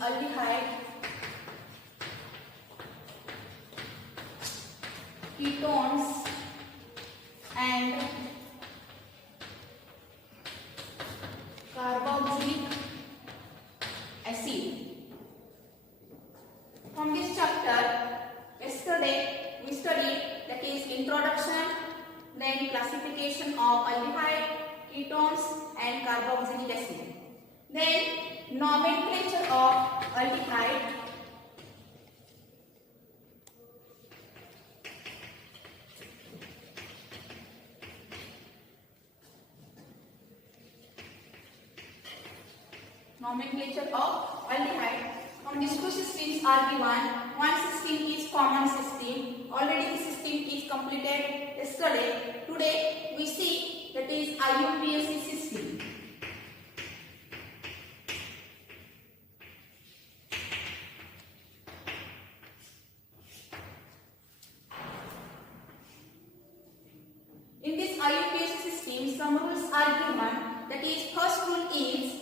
aldehyde, ketones and carboxylic acid. From this chapter, yesterday we studied that is introduction, then classification of aldehyde, ketones and carboxylic acid. Then nomenclature of aldehyde, nomenclature of aldehyde. From these two systems are given. One system is common system. Already the system is completed yesterday. Today we see that is IUPAC system. In this IUPAC system, some rules are given. That is, first rule is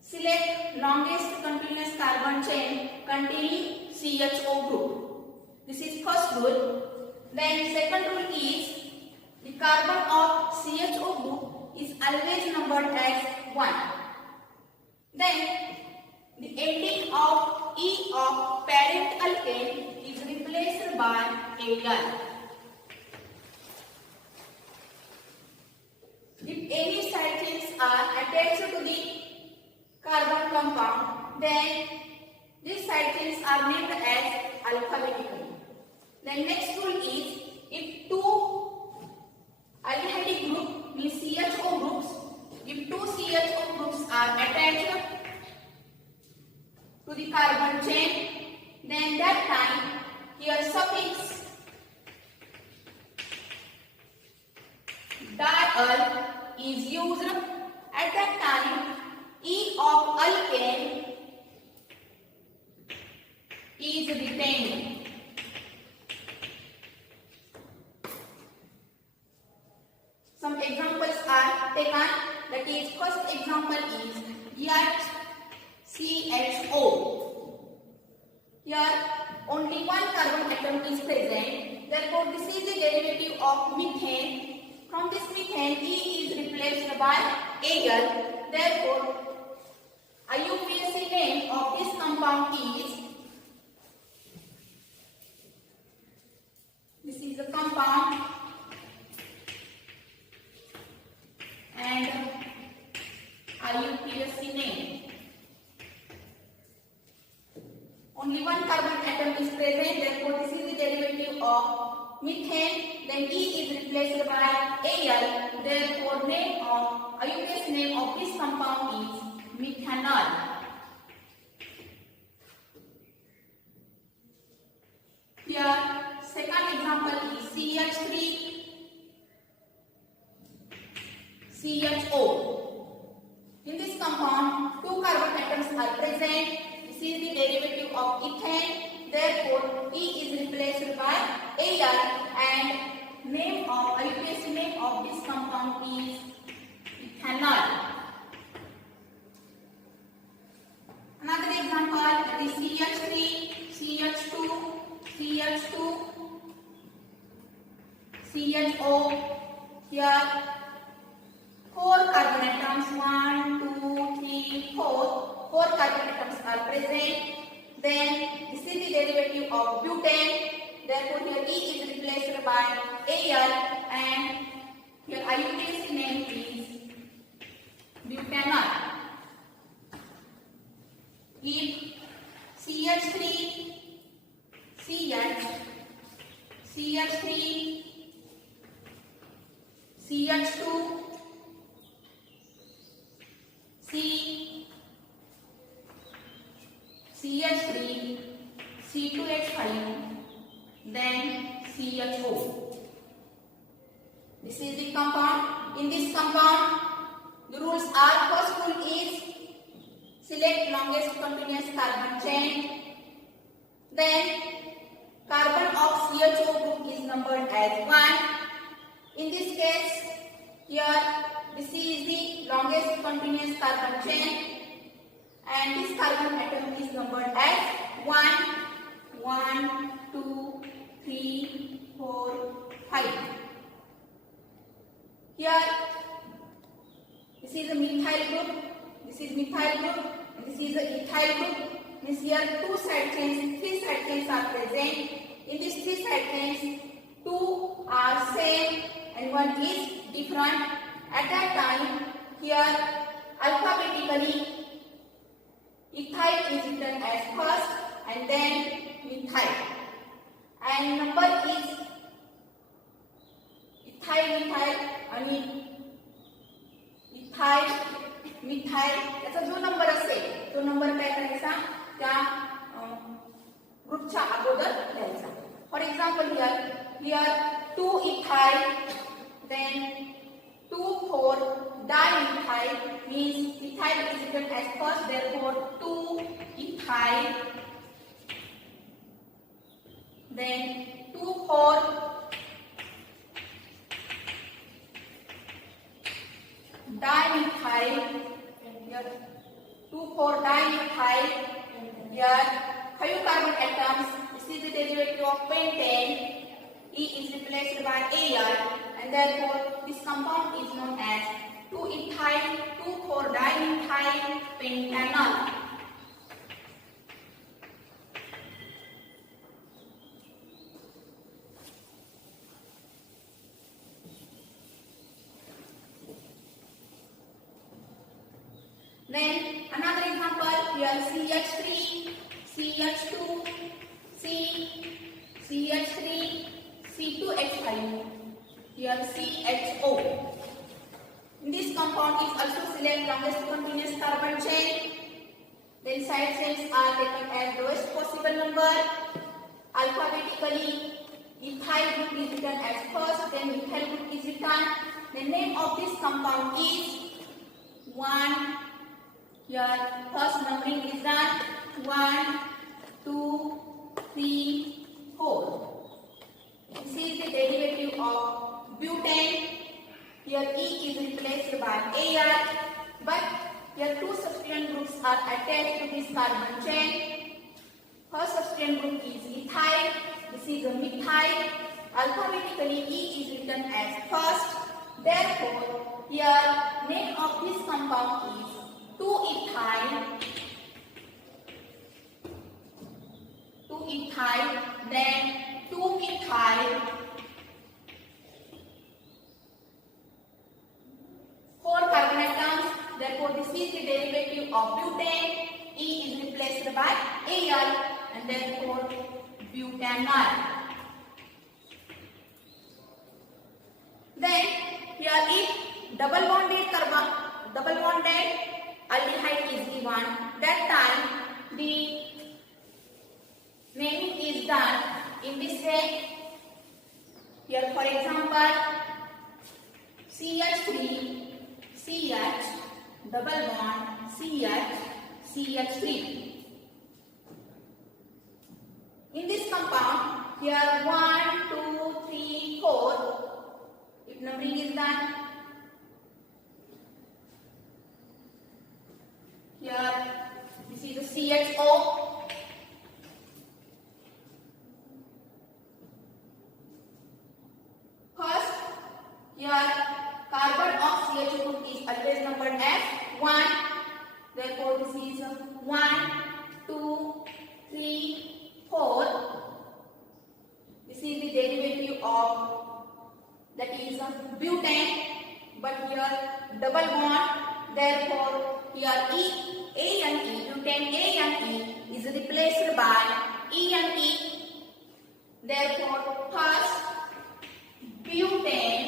select longest continuous carbon chain containing CHO group. This is first rule. Then second rule is the carbon of CHO group is always numbered as 1. Then the ending of E of parent alkane is replaced by Al. If any side chains are attached to the carbon compound, then these side chains are named as alphabetically. Then next rule is, if two aldehyde group means CHO groups, if two CHO groups are attached to the carbon chain, then that time here suffix dial is used. At that time E of alkane is retained. Some examples are taken. That is, first example is HCHO. Here only one carbon atom is present. Therefore, this is the derivative of methane. From this methane, E is replaced by Al. Therefore, IUPAC name of this compound is, this is the compound, and IUPAC name. Only one carbon atom is present, therefore this is the derivative of methane. Then E is replaced by Al. Therefore, name of IUPAC name of this compound is methanol. Here, second example is CH3CHO. In this compound, two carbon atoms are present. This is the derivative of ethane. Therefore, E is replaced by Al, and name of IUPAC name of this compound is ethanol. Another example is CH3, CH2, CH2, CHO. Here, 4 carbon atoms, 1, 2, 3, 4. 4 carbon atoms are present. Then, this is the derivative of butane. Therefore, here E is replaced by Al, and here IUPAC name is butanol. If CH3, CH, CH3, CH2, C, CH3, C2H5, then CHO. This is the compound. In this compound, the rules are, first rule is select longest continuous carbon chain. Then carbon of CHO group is numbered as 1. In this case, here this is the longest continuous carbon chain, and this carbon atom is numbered as 1, 1, 2, 3, 4, 5. Here, this is a methyl group, this is methyl group, and this is a ethyl group. Means here 2 side chains, 3 side chains are present. In these 3 side chains, 2 are same and 1 is different. At that time, here alphabetically, ethyl is written as first and then methyl. And number is ethyl आणि ethyl methyl याचा जो number असेल तो number काय करायचा त्या ग्रुपच्या अगोदर द्यायचा. For example here 2 ethyl, then 2 4 dimethyl means ethyl is written as first, therefore 2 ethyl, then 2 4 dimethyl, here 2 4 dimethyl, here 5 carbon atoms. This is the derivative of pentane. E is replaced by Al, and therefore this compound is known as 2-ethyl 2,4-dimethyl pentanol. Then another example here CH3, CH2, CH3, C2H5, here CHO. In this compound is also select longest continuous carbon chain. Then side chains are taken as lowest possible number. Alphabetically, ethyl group is written as first, then methyl group is written. The name of this compound is 1. Here first numbering is done 1, 2, 3, 4. This is the derivative of butane. Here E is replaced by Al, but here 2 substituent groups are attached to this carbon chain. First substituent group is ethyl. This is a methyl. Alphabetically E is written as first. Therefore, here name of this compound is 2-ethyl, then 2-methyl, 4 carbon atoms. Therefore, this is the derivative of butane. E is replaced by Al, and therefore butanol. Then here if double bonded aldehyde is given, that time the naming is done in this way. Here for example CH3, CH, double bond, CH, CH3. In this compound, here 1, 2, 3, 4, if numbering is done, here this is a CHO. First, here carbon of CH group is always numbered as 1. Therefore, this is 1, 2, 3, 4. This is the derivative of that is butane, but here double bond. Therefore, here ANE, butane ANE is replaced by ENE. Therefore, first butane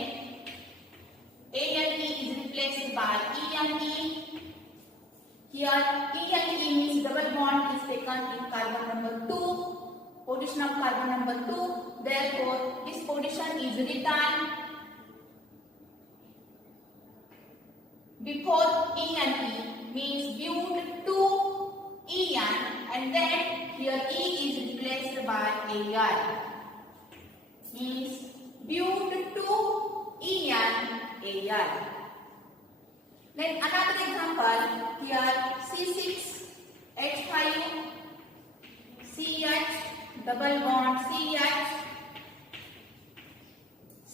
ANE is replaced by ENE. Here ENE means double bond is taken in carbon number 2, position of carbon number 2. Therefore, this position is written before ENE, means but 2 EN, and then here E is replaced by Al, means but 2 EN Al. Then another example here C6H5 double bond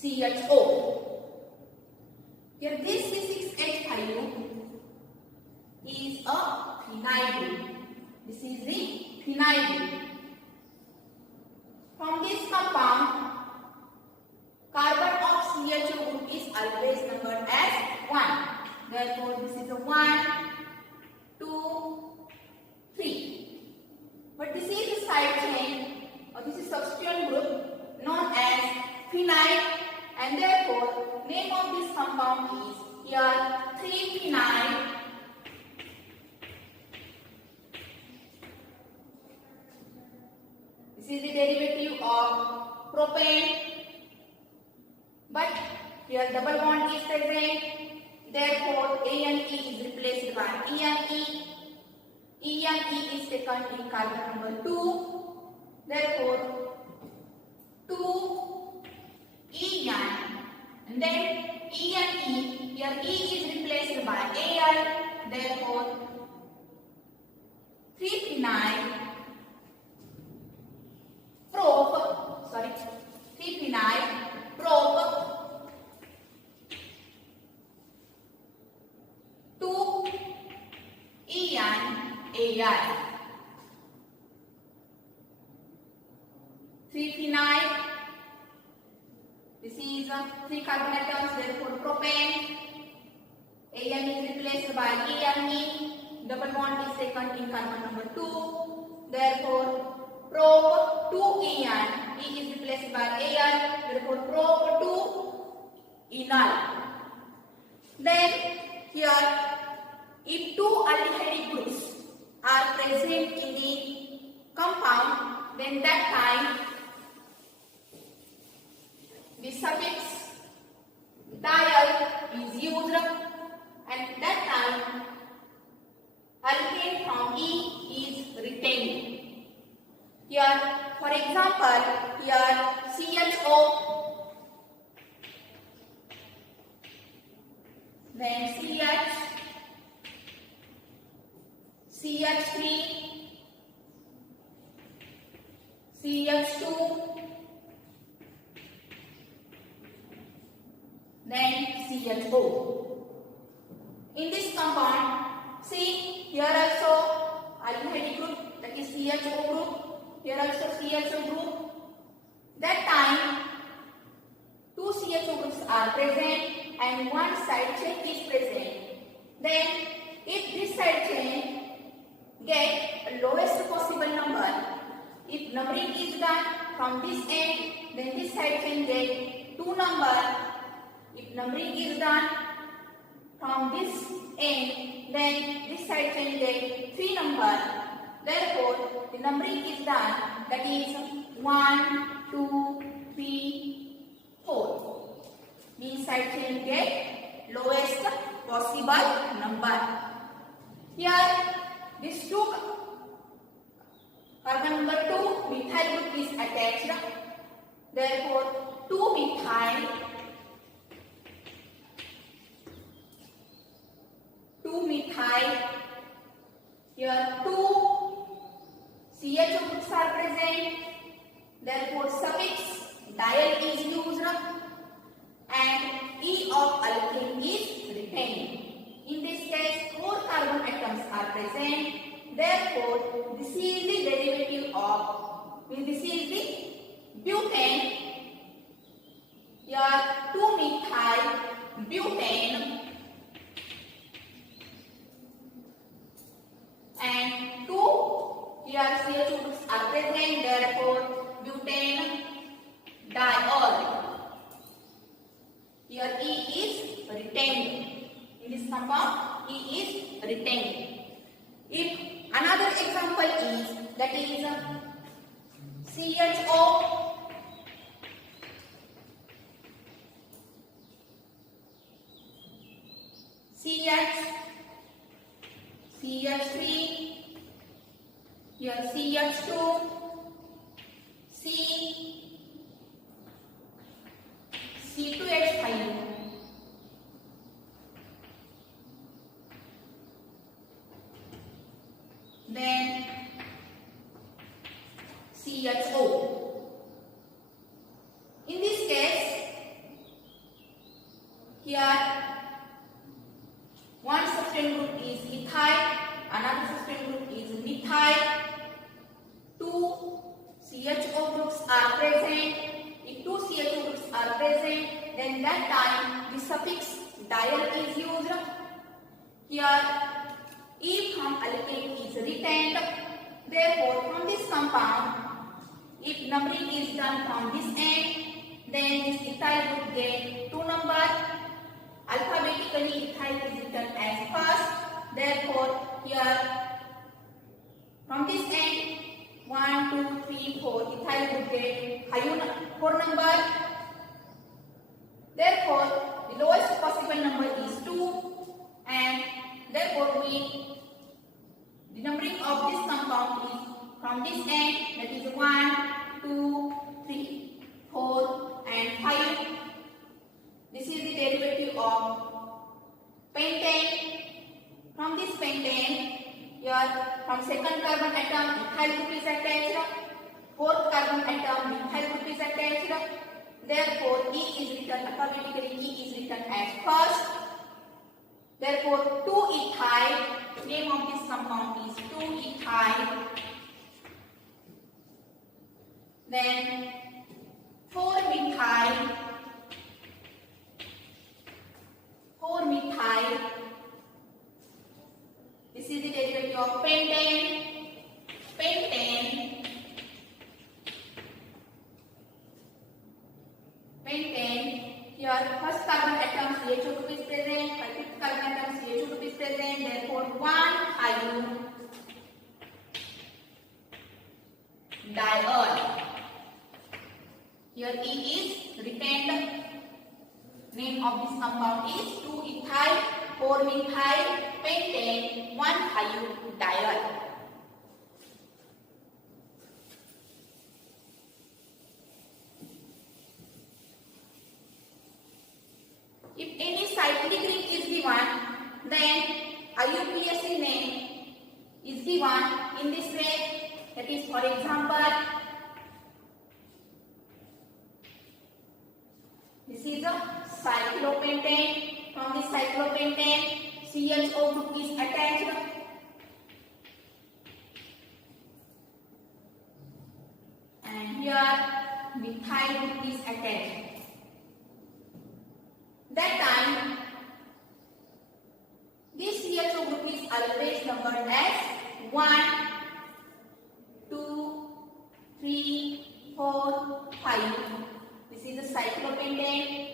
CHO. Here this C6H5 is a phenyl group. This is the phenyl group. From this compound, carbon of CHO group is always numbered as 1. Therefore, this is a 1, 2, 3. But this is the side chain, or this is substituent group known as phenyl, and therefore name of this compound is here 3-phenyl. This is the derivative of propane, but here double bond is present. Therefore, ANE is replaced by ENE. ENE is taken in carbon number 2. Therefore, 2 EN, and then ENE. Here E is replaced by Al. Therefore, 3-phenyl prop 2 EN Al. 3-phenyl. This is 3 carbon atoms, therefore propane. AN is replaced by ENE. Double bond is taken in carbon number 2. Therefore, prop 2-EN. E is replaced by Al. Therefore, prop 2-enol. Then here, if 2 aldehyde groups are present in the compound, then that time the suffix dial is used, and that time alkane from E is retained. Here, for example, here CHO, then CH, CH3, CH2, then CHO. In this compound, see here also aldehyde group, that is CHO group. Here also CHO group. That time 2 CHO groups are present and 1 side chain is present. Then if this side chain get lowest possible number, if numbering is done from this end, then this side chain get 2 number. If numbering is done from this end, then this side chain get 3 number. Therefore, the numbering is done, that is 1, 2, 3, 4. Means side chain get lowest possible number. Here, this 2 carbon number 2 methyl group is attached. Therefore, 2 methyl, 2 methyl. Here 2 CHO groups are present. Therefore, suffix dial is used and E of alkane is retained. In this case, 4 carbon atoms are present. Therefore, this is the derivative of, this is the butane. Here 2 methyl butane and 2 here CHO groups are present. Therefore, butane diol. Here E is retained. In this compound, E is retained. If another example is, that is CHO, CH, CH3, here CH2, C, C2H5, then CHO. In this case, here one substituent group is ethyl, another substituent group is methyl. Two CHO groups are present. If two CHO groups are present, then that time the suffix dial is used. Here, ethyl alkane is retained. Therefore, from this compound, if numbering is done from this end, then this ethyl group get 2 numbers. Alphabetically, ethyl is written as first. Therefore, here from this end, 1, 2, 3, 4, ethyl group get 4 number. Therefore, the lowest possible number is 2, and therefore the numbering of this compound is from this end, that is 1, 2, 3, 4, and 5. This is the derivative of pentane. From this pentane, here from second carbon atom, ethyl group is attached. Fourth carbon atom, methyl group is attached. Therefore, E is written alphabetically. E is written as first. Therefore, 2-ethyl. Name of this compound is 2-ethyl. Then 4-methyl. 4-methyl. This is the derivative of pentane. Pentane. Here first carbon atom CHO group is present, fifth carbon atom CHO group is present. Therefore, 1-thiol diol. Here E is retained. Name of this compound is 2-ethyl 4-methyl pentane 1-thiol diol. If any cyclic ring is given, then IUPAC name is given in this way. That is, for example, this is a cyclopentane. From this cyclopentane, CHO group is attached. And here, methyl group is attached. That time, this CHO group is always numbered as 1, 2, 3, 4, 5. This is a cyclopentane.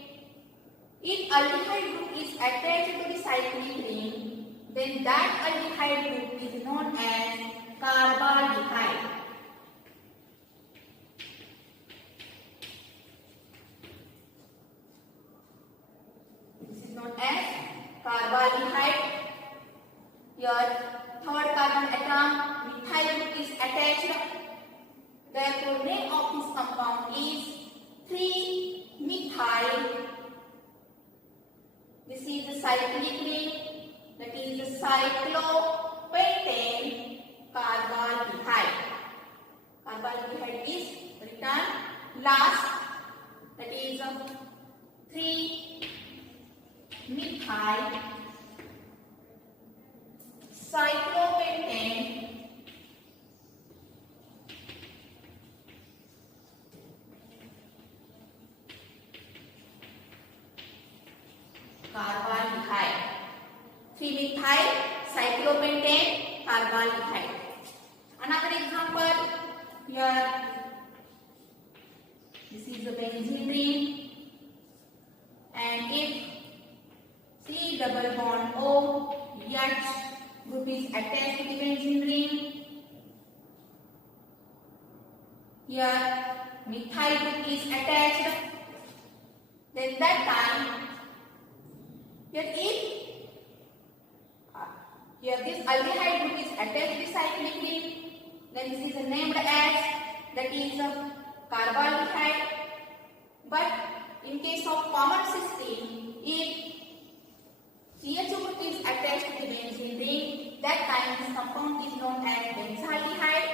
If aldehyde group is attached to the cyclic ring, then that aldehyde group is known as carbaldehyde. As carbaldehyde. Here third carbon atom methyl group is attached. Therefore, name of this compound is 3-methyl. This is the cyclic ring, that is the cyclopentane carbaldehyde. Carbaldehyde is written last, that is 3-methyl cyclopentane carbaldehyde. 3-methyl cyclopentane carbaldehyde. Another example here. This is the benzene ring, and if C double bond O H group is attached to the benzene ring, here methyl group is attached, then that time here this aldehyde group is attached to the cyclic ring, then this is named as, that is carbaldehyde. But in case of common cysteine, if CHO group is attached to the benzene ring, that time this compound is known as benzaldehyde,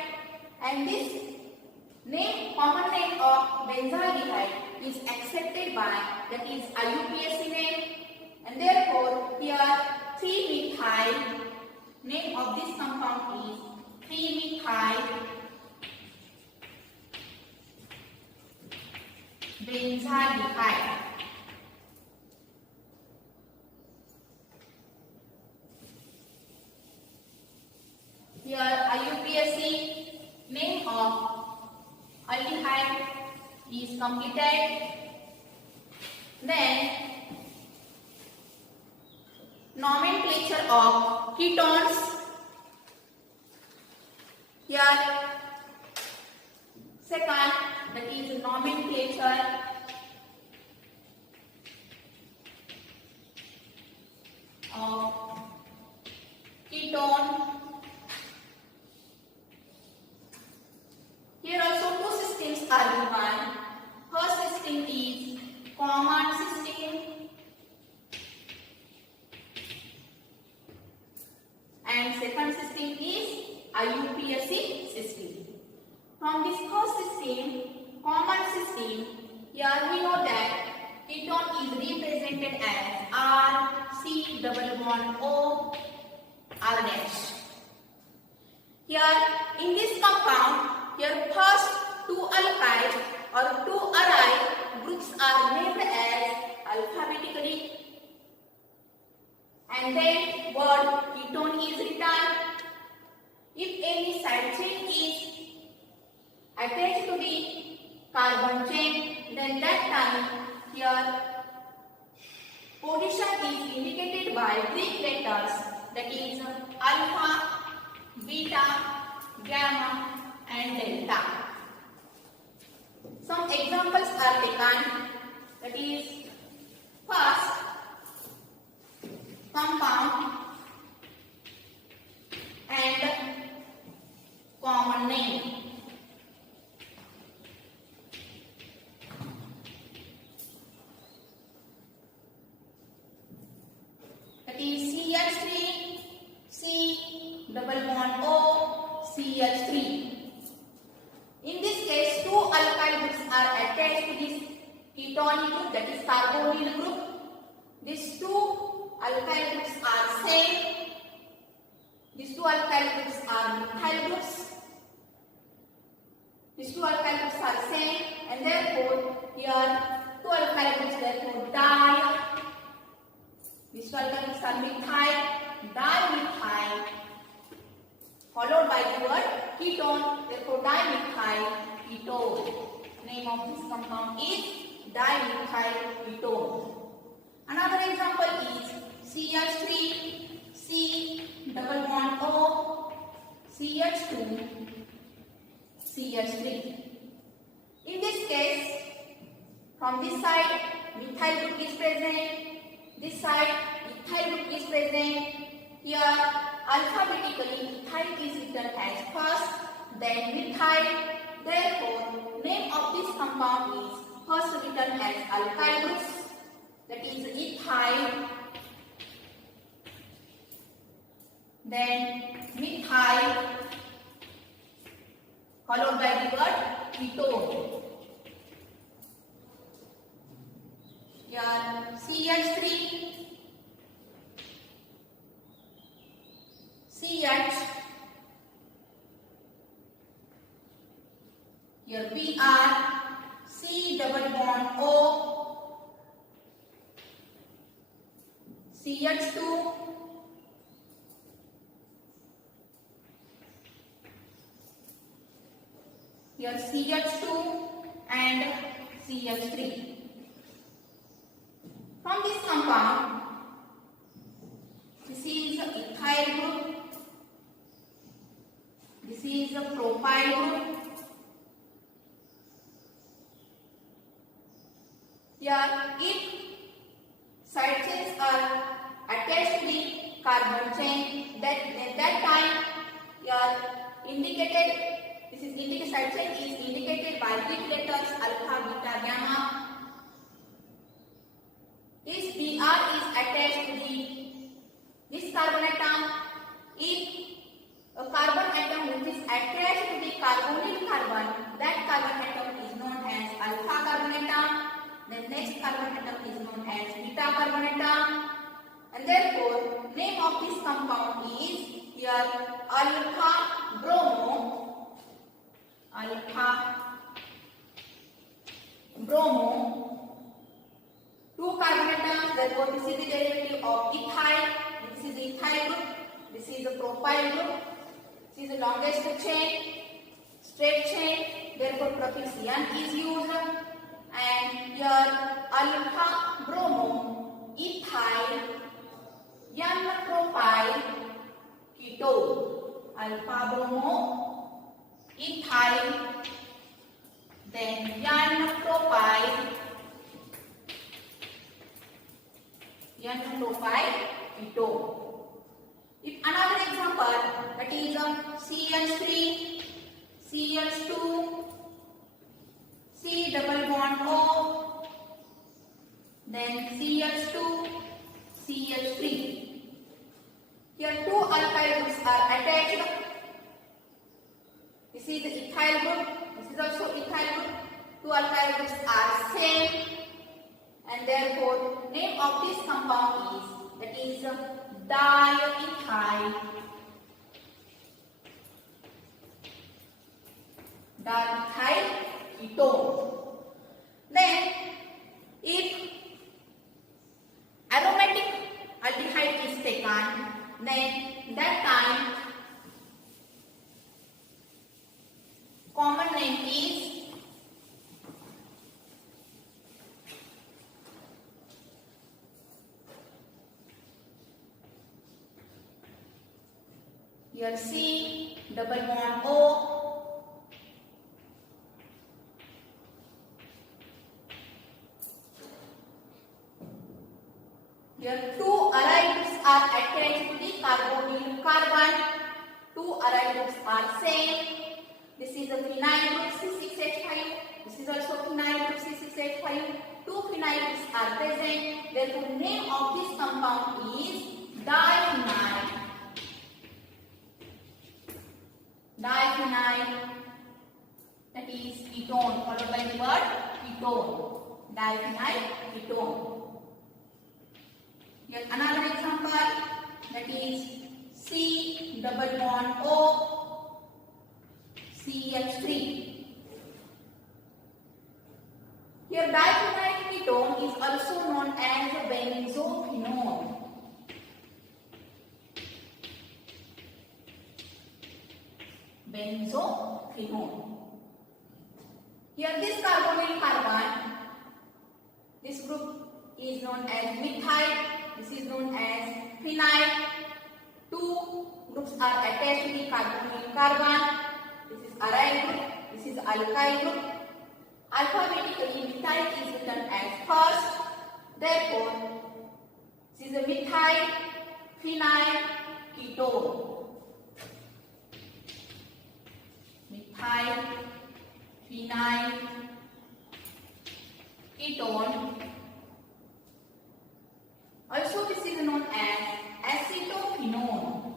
and this benzaldehyde is accepted by, that is IUPAC name, and therefore here 3-methyl, name of this compound is 3-methyl benzaldehyde. Here IUPAC name of aldehyde is completed. Then nomenclature of ketones. Here second, that is nomenclature of ketone. Here also two systems are given. First system is common system and second system is IUPAC system. From this first system, common system, here we know that ketone is represented as R, C, double bond O, R dash. Here in this compound, here first two alkyl or two aryl groups are named as alphabetically, and then word ketone is written. If any side chain is attached to the carbon chain, then that time here position is indicated by Greek letters, that is alpha, beta, gamma and delta. Some examples are taken, that is first compound and common name. That is CH3, C, double bond O, CH3. In this case, two alkyl groups are attached to this ketonic group, that is carbonyl group. These two alkyl groups are same. These two alkyl groups are methyl groups. These two alkyl groups are same, and therefore here two alkyl groups therefore die. These two alkyl groups are methyl, dimethyl, followed by the word ketone, therefore dimethyl ketone. Name of this compound is dimethyl ketone. Another example is CH3, C, double bond O, CH2, CH3. In this case, from this side methyl group is present, this side ethyl group is present. Here alphabetically ethyl is written as first, then methyl. Therefore, name of this compound is first written as alkyl groups, that is ethyl, then methyl, followed by the word ketone. Here CH3, CH, here Br, C double bond O, CH2, here CH2 and CH3. From this compound, this is ethyl group, this is a propyl group. Here, if side chains are attached to the carbon chain, at that time, here indicated, this is indicated, side chain is indicated by Greek letters alpha, beta, gamma. This Br is attached to this carbon atom. If a carbon atom which is attached to the carbonyl carbon, that carbon atom is known as alpha carbonatum is known as beta carbonatum, and therefore name of this compound is here alpha bromo. Alpha bromo. 2 carbonatoms, therefore this is the derivative of ethyl. This is ethyl group. This is the propyl group. This is the longest chain, straight chain. Therefore prefix N is used. And here alpha bromo ethyl N propyl ketone. Alpha bromo ethyl, then N propyl ketone. If another example, that is CH3, CH2, C double bond O, then CH2, CH3. Here 2 alkyl groups are attached. This is the ethyl group. This is also ethyl group. 2 alkyl groups are same, and therefore name of this compound is, that is diethyl. Diethyl ketone. Then if aromatic aldehyde is taken, then that time common name is here C double bond O, here 2 allyl groups are attached to the carbonyl carbon. 2 allyl groups are same. This is a phenyl group C6H5. This is also phenyl group C6H5. 2 phenyl groups are present. Therefore, name of this compound is diphenyl. Diphenyl, that is ketone, followed by the word ketone. Diphenyl ketone. Here another example, that is C double bond O, CH3. Here diphenyl ketone is also known as benzophenone. Benzophenone. Here this carbonyl carbon, this group is known as methyl. This is known as phenyl. 2 groups are attached to the carbonyl carbon. This is aryl group. This is alkyl group. Alphabetically, methyl is written as first. Therefore, this is a methyl phenyl ketone. Methyl phenyl ketone. Also, this is known as acetophenone.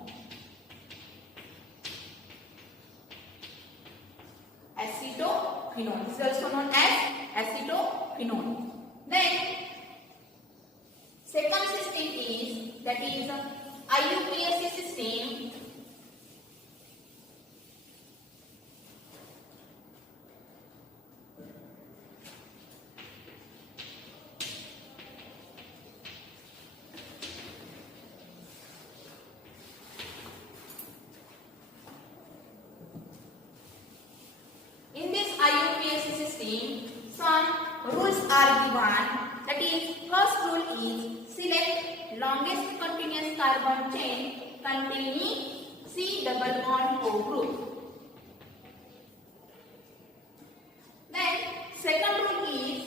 Acetophenone. This is also known as acetophenone. Then, second system is, that is IUPAC system. Some rules are given, that is, first rule is select longest continuous carbon chain containing C double bond O group. Then second rule is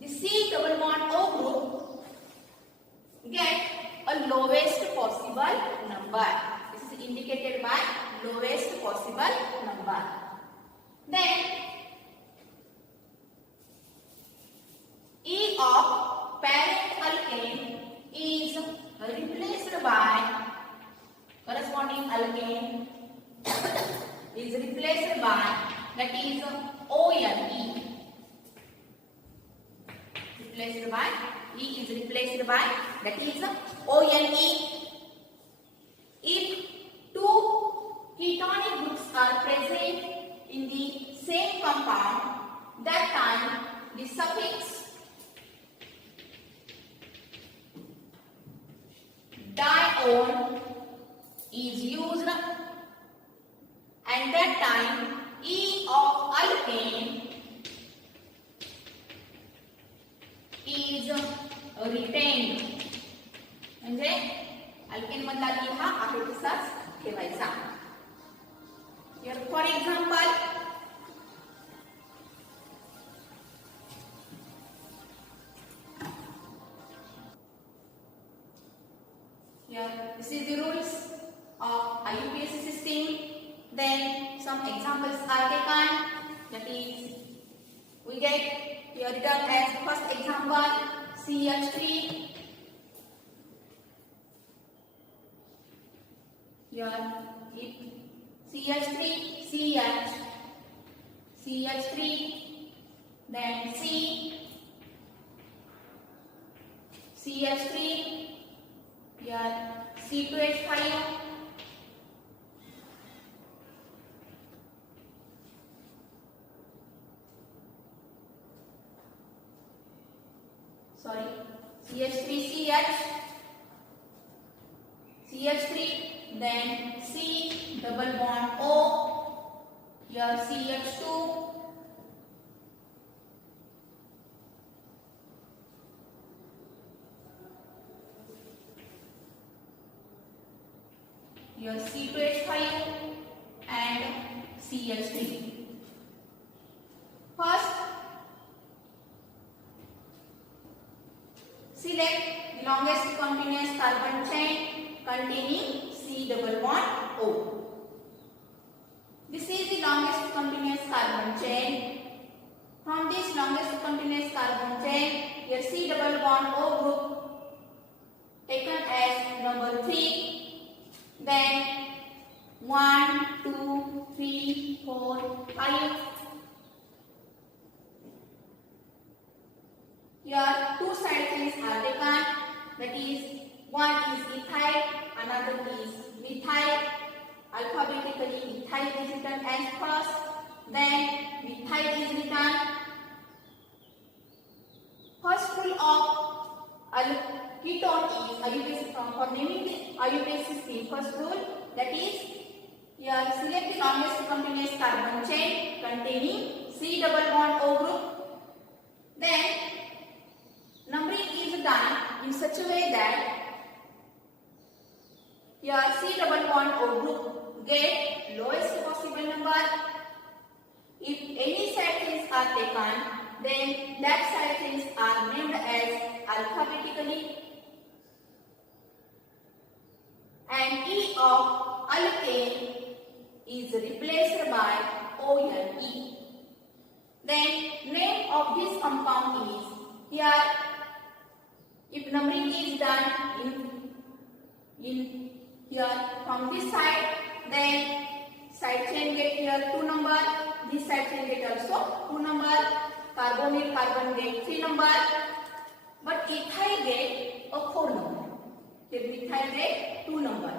the C double bond O group get a lowest possible number. This is indicated by lowest possible number. Then E of parent alkane is replaced by corresponding alkane is replaced by, that is ONE. replaced by E is replaced by, that is ONE. If two ketonic groups are present in the same compound, that time the suffix dione is used, and that time E of alkane is retained. म्हणजे alkane मधला E हा आहे तसाच ठेवायचा. Here for example, here this is the rules of IUPAC system. Then some examples are taken. That is, we get here written as first example CH3. Here if CH3, CH, CH3, then C, CH3, here C2H5, sorry, CH3CH, CH3, then C double bond O, here CH2, here C2H5 and CH3. First, select the longest continuous carbon chain containing C double bond O. This is the longest continuous carbon chain. From this longest continuous carbon chain, your C double bond O group taken as number 3. Then 1, 2, 3, 4, 5. Here two side chains are taken. That is, one is ethyl, another is methyl. Alphabetically, ethyl is written as first, then methyl is written. First rule of ketone is IUPAC, for naming the IUPAC system. First rule, that is, here select the longest continuous carbon chain containing C double bond O group. Then numbering is done in such a way that here C double bond O group get lowest possible number. If any side chains are taken, then that side chains are named as alphabetically. And E of alkane is replaced by ONE. Then name of this compound is, here if numbering is done in here from this side, then side chain get here 2 number, this side chain get also 2 number, carbonyl carbon get 3 number, but ethyl get a 4 number. The methyl get 2 number.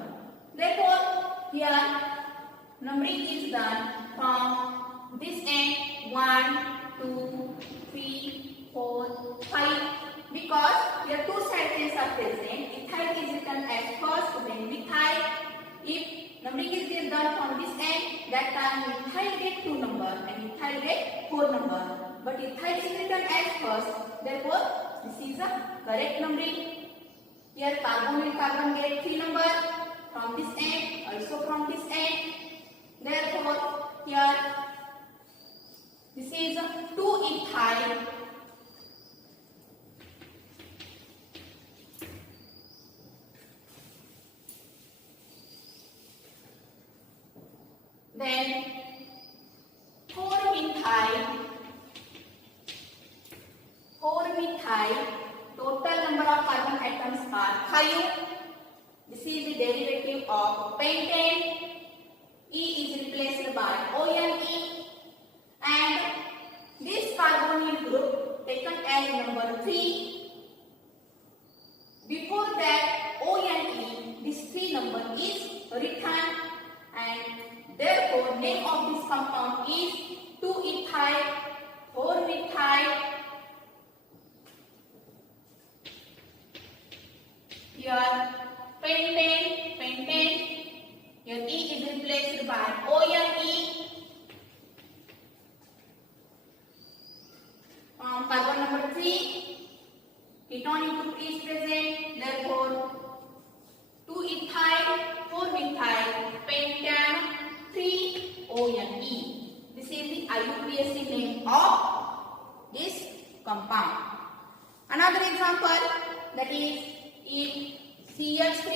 Therefore, here numbering is done from this end 1, 2, 3, 4, 5. Because here two side chains are present, ethyl is written as first, then methyl. If numbering is done from this end, that time methyl get 2 number and ethyl get 4 number. But ethyl is written as first, therefore this is a correct numbering. Here carbonyl carbon get 3 number from this end, also from this end. Therefore, here this is 2 ethyl. Then 4 methyl, total number of carbon atoms are 5. This is the derivative of pentane. E is replaced by ONE, and this carbonyl group taken as number 3. Before that O and E, this 3 number is written, and therefore name of this compound is 2-ethyl 4-methyl. Here pentane. Here E is replaced by ONE. Carbon number 3, ketonic group is present, therefore 2-ethyl 4-methyl pentane 3-ONE. This is the IUPAC name of this compound. Another example, that is in CH3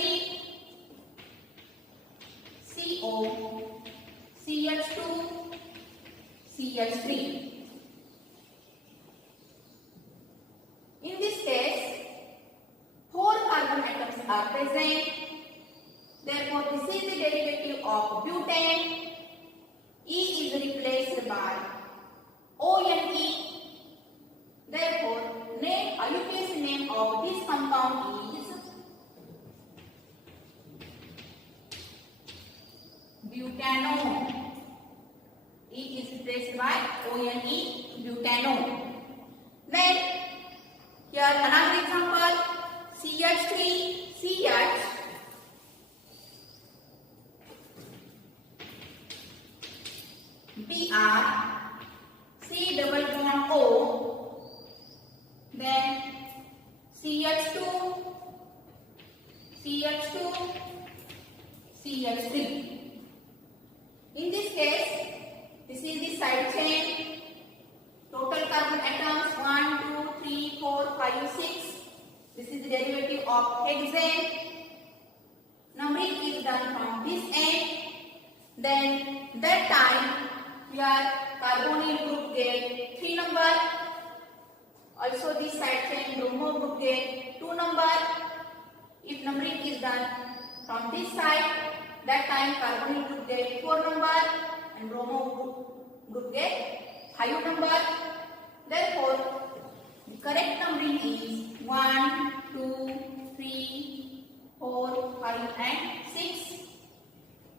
CO CH2 CH3. In this case, 4 carbon atoms are present. Therefore, this is the derivative of butane. E is replaced by ONE. Therefore, IUPAC name of this compound is butanone. E is replaced by ONE, butanone. Then, here another example, CH3 CH Br C double bond O, then CH2 CH3. In this case, this is the side chain. Total carbon atoms 1, 2, 3, 4, 5, 6. This is the derivative of hexane. Numbering is done from this end. Then that time here carbonyl group get 3 number. Also this side chain bromo group get 2 number. If numbering is done from this side, that time carbonyl group get 4 number and bromo group get 5 number. Therefore, the correct numbering is 1, 2, 3, 4, 5 and 6.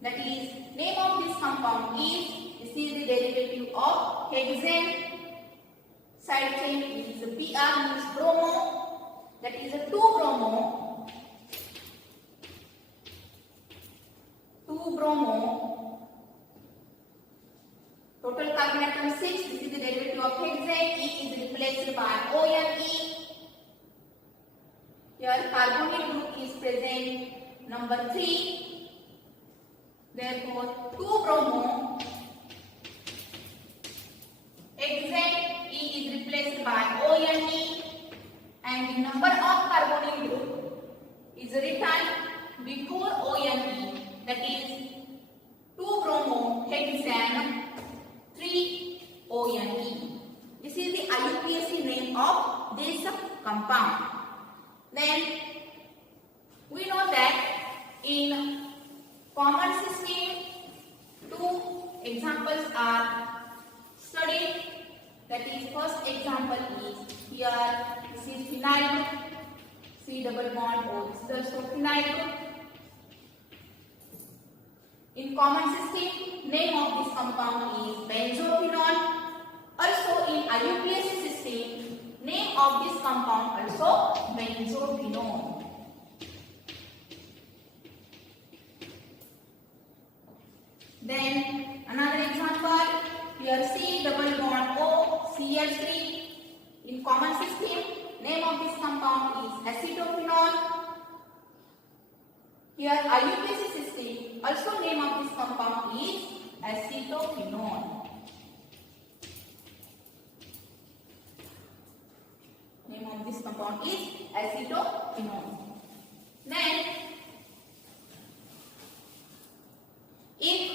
That is, name of this compound is, this is the derivative of hexane. Side chain is Br means bromo. That is a 2 bromo. 2 bromo. Total carbon atom 6. This is the derivative of hexane. E is replaced by ONE. Here carbonyl group is present, number 3. Therefore, 2 bromo. Hexane. E is replaced by ONE. And the number of carbonyl group is written before ONE. That is 2 bromo hexane 3-ONE. This is the IUPAC name of this compound. Then we know that in common system 2 examples are studied. That is, first example is here, this is phenyl group, C double bond O, this is also phenyl group. In common system, name of this compound is benzophenone. Also in IUPAC system, name of this compound also benzophenone. Then another example, here C double bond O, CH3. In common system, name of this compound is acetophenone. Here IUPAC system, also name of this compound is acetophenone. Name of this compound is acetophenone. Then, if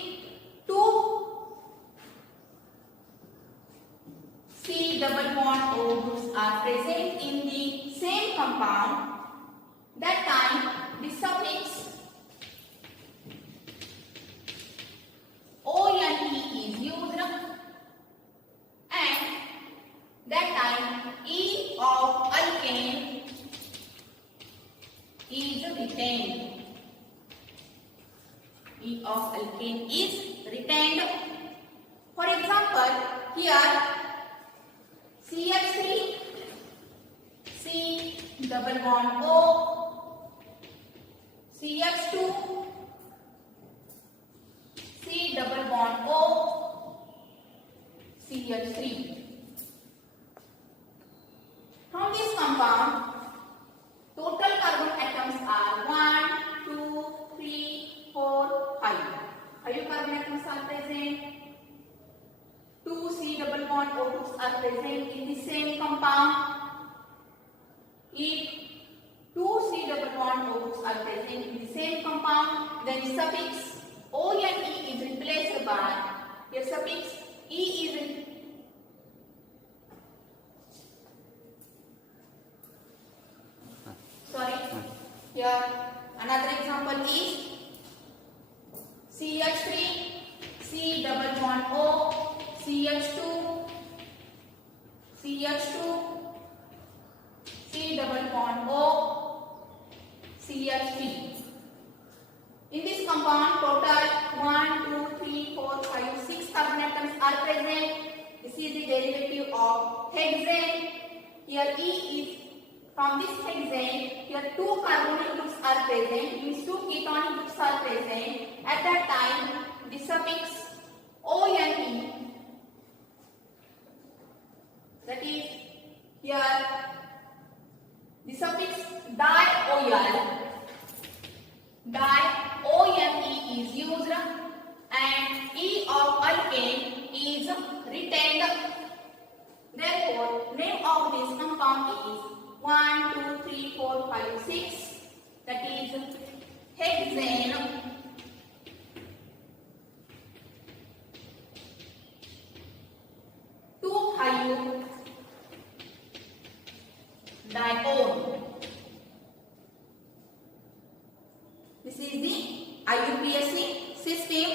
2 C double bond O groups are present in the same compound, that time the suffix ONE is used, and that time E of alkane is retained. For example, here CH3, C double bond O, CH2, C double bond O, CH3. From this compound, total carbon atoms are 1, 2, 3, 4, 5. 5 carbon atoms are present. 2 C double bond O2s are present in the same compound. If 2 C double bond O2s are present in the same compound, then the suffix O and E is replaced by the suffix E is here another example is CH3, C double bond O, CH2, CH2, C double bond O, CH3. In this compound, total 1, 2, 3, 4, 5, 6 carbon atoms are present. This is the derivative of hexane. Here E is from this hexane. Here 2 carbonyl groups are present. Means 2 ketonic groups are present. At that time, the suffix O and E, that is here the suffix di-OL, di-ONE is used and E of alkane is retained. Therefore, name of this compound is 1, 2, 3, 4, 5, 6, that is hexane 2,5-diol. This is the IUPAC system.